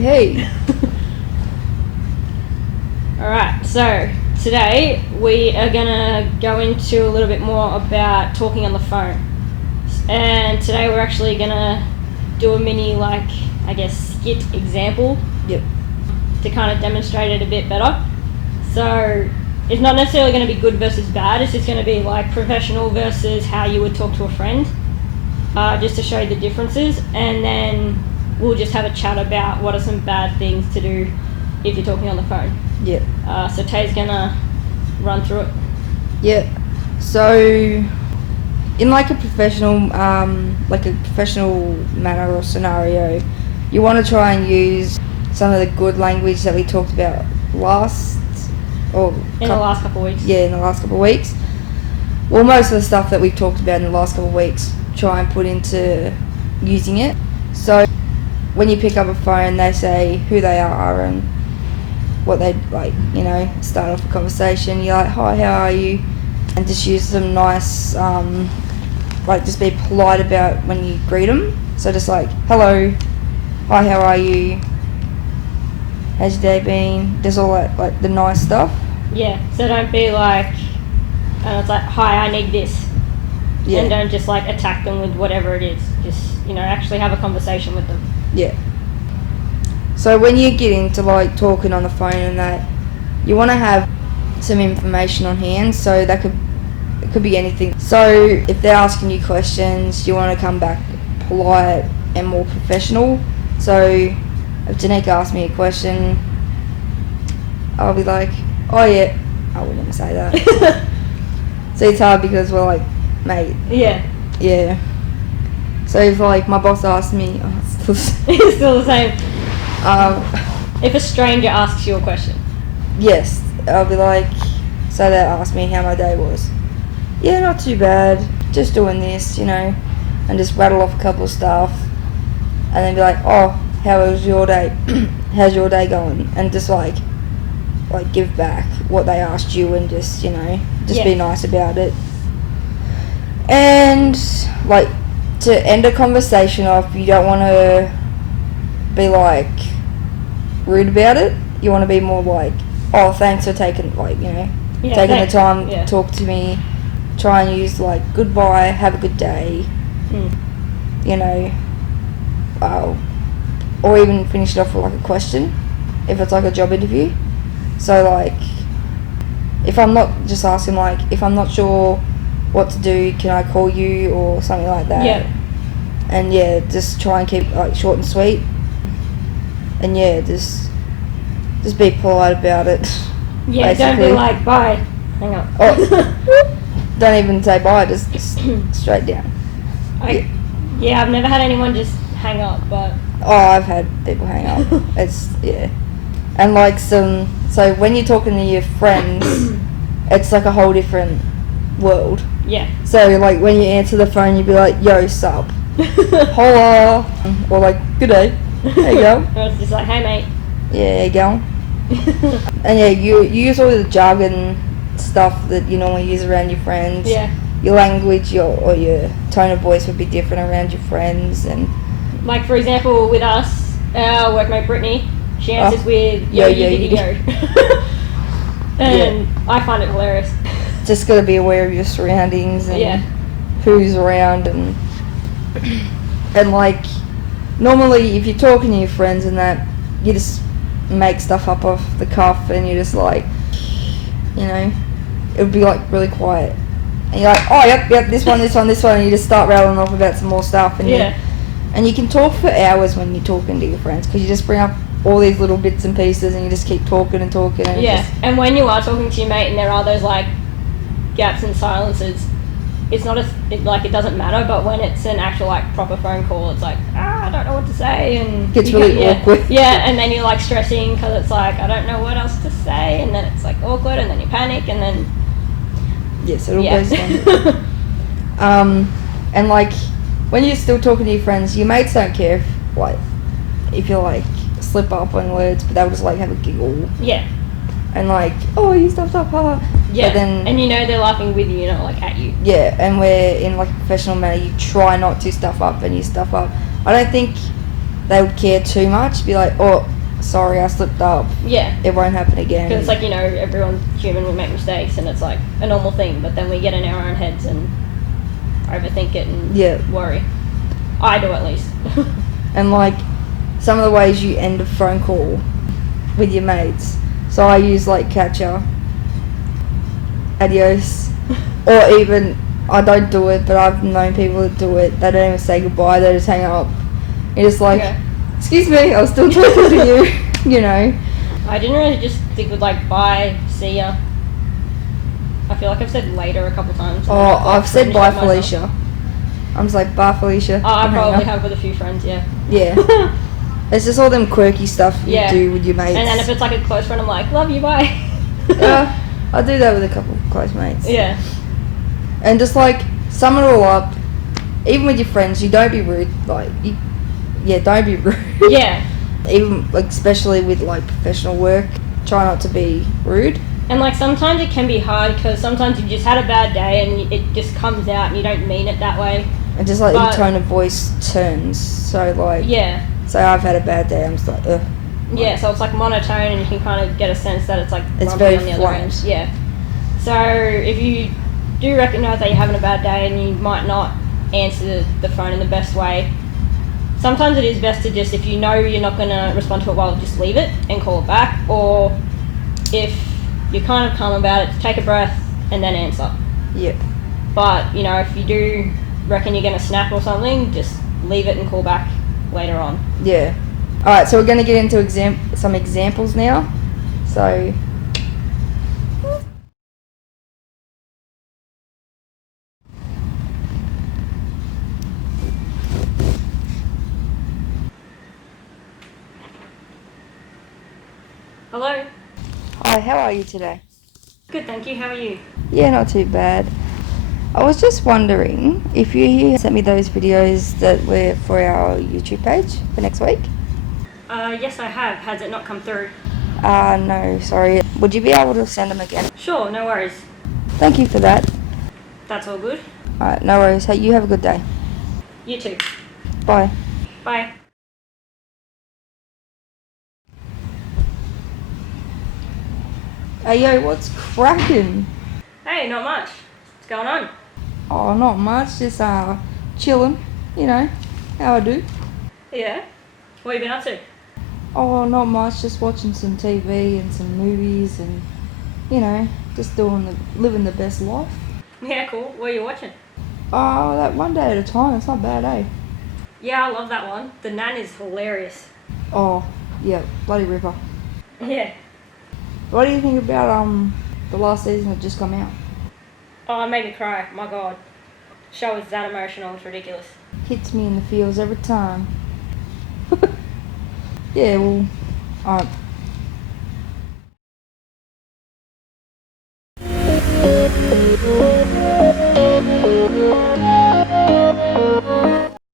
Hey. Alright, so today we are going to go into a little bit more about talking on the phone. And today we're actually going to do a mini, skit example. Yep. To kind of demonstrate it a bit better. So it's not necessarily going to be good versus bad, it's just going to be like professional versus how you would talk to a friend, just to show you the differences, and then we'll just have a chat about what are some bad things to do if you're talking on the phone. Yep. So Tay's going to run through it. Yep. So in like a professional manner or scenario, you want to try and use some of the good language that we talked about In the last couple of weeks. Yeah, in the last couple of weeks. Well, most of the stuff that we've talked about in the last couple of weeks, try and put into using it. So when you pick up a phone, they say who they are and what they start off a conversation. You're like, hi, how are you? And just use some nice, just be polite about when you greet them. So just like, hello, hi, how are you? How's your day been? Just all that, like the nice stuff. Yeah, so don't be like, it's like, hi, I need this. Yeah. And don't just like attack them with whatever it is. Just, actually have a conversation with them. Yeah. So when you get into like talking on the phone and that, you want to have some information on hand. So it could be anything. So if they're asking you questions, you want to come back polite and more professional. So if Danica asks me a question, I'll be like, oh yeah, I wouldn't say that. So it's hard because we're like, mate. Yeah. Yeah. So if like my boss asks me, It's still the same. If a stranger asks you a question. Yes, I'll be like, so they ask me how my day was. Yeah, not too bad. Just doing this, and just rattle off a couple of stuff, and then be like, oh, how was your day? How's your day going? And just like give back what they asked you, and just be nice about it. And like to end a conversation off, you don't want to be like rude about it. You want to be more like, oh, thanks for taking the time to talk to me. Try and use like goodbye, have a good day. Or even finish it off with like a question if it's like a job interview. So like if I'm not just asking like, if I'm not sure what to do, can I call you or something like that. Yeah. And just try and keep like short and sweet. And just be polite about it. Yeah, basically. Don't be like, bye, hang up. Oh, don't even say bye, just straight down. I've never had anyone just hang up, but... Oh, I've had people hang up. And like so when you're talking to your friends, it's like a whole different world. Yeah. So like when you answer the phone, you'd be like, yo, sup? Hola. Or like, good day. There you go. Or it's just like, hey mate. Yeah, there you go. And you use all the jargon stuff that you normally use around your friends. Yeah. Your language, or your tone of voice would be different around your friends. And like for example, with us, our workmate Brittany, she answers with yo. And I find it hilarious. Just got to be aware of your surroundings and who's around, and like normally if you're talking to your friends and that, you just make stuff up off the cuff and you just like, it would be like really quiet. And you're like, oh, yep, this one, and you just start rattling off about some more stuff. And you can talk for hours when you're talking to your friends, because you just bring up all these little bits and pieces and you just keep talking and talking. And and when you are talking to your mate and there are those like gaps and silences, it's not it doesn't matter, but when it's an actual like proper phone call, it's like, I don't know what to say, and it's really awkward. Yeah, and then you're like stressing because it's like, I don't know what else to say, and then it's like awkward, and then you panic, and then it all goes down. And like when you're still talking to your friends, your mates don't care if you like slip up on words, but they'll just like have a giggle. Yeah. And like, oh, you stuffed up, haha. Yeah. But then, and they're laughing with you, not like at you. Yeah, and we're in like a professional manner. You try not to stuff up, and you stuff up. I don't think they would care too much. Be like, oh, sorry, I slipped up. Yeah. It won't happen again. Because it's like, you know, everyone's human, we make mistakes, and it's like a normal thing. But then we get in our own heads and overthink it and worry. I do, at least. And like some of the ways you end a phone call with your mates. So I use like catcher, adios, or even I don't do it, but I've known people that do it. They don't even say goodbye. They just hang up. You're just like, excuse me, I was still talking to you. You know. I didn't really just stick with like bye, see ya. I feel like I've said later a couple times. Oh, I've said bye, Felicia. I'm just like, bye, Felicia. Oh, I probably have with a few friends, yeah. Yeah. It's just all them quirky stuff you do with your mates. And then if it's like a close friend, I'm like, love you, bye. Yeah, I do that with a couple of close mates. Yeah. And just like, sum it all up, even with your friends, you don't be rude. Like, don't be rude. Yeah. Even, like, especially with, like, professional work, try not to be rude. And, like, sometimes it can be hard because sometimes you've just had a bad day and it just comes out and you don't mean it that way. And just, like, your tone of voice turns. So, like... Yeah. So I've had a bad day, I'm just like, ugh. Yeah, so it's, like, monotone and you can kind of get a sense that it's, like, it's very on the other end. flat. Yeah. So, if you do recognise that you're having a bad day and you might not answer the phone in the best way, sometimes it is best to just, if you know you're not going to respond to it well, just leave it and call it back. Or if you're kind of calm about it, take a breath and then answer. Yep. But, you know, if you do reckon you're going to snap or something, just leave it and call back later on. Yeah. Alright, so we're going to get into some examples now. So... Hello. Hi, how are you today? Good, thank you. How are you? Yeah, not too bad. I was just wondering if you sent me those videos that were for our YouTube page for next week. Yes, I have. Has it not come through? No, sorry. Would you be able to send them again? Sure, no worries. Thank you for that. That's all good. Alright, no worries. Hey, you have a good day. You too. Bye. Bye. Hey, yo, what's cracking? Hey, not much. What's going on? Oh, not much. Just, chilling. You know, how I do. Yeah? What have you been up to? Oh, not much. Just watching some TV and some movies and, you know, just living the best life. Yeah, cool. What are you watching? Oh, that One Day at a Time. It's not bad, eh? Yeah, I love that one. The Nan is hilarious. Oh, yeah, bloody ripper. Yeah. What do you think about the last season that just come out? Oh, it made me cry. My God. Show is that emotional. It's ridiculous. Hits me in the feels every time. Yeah, well,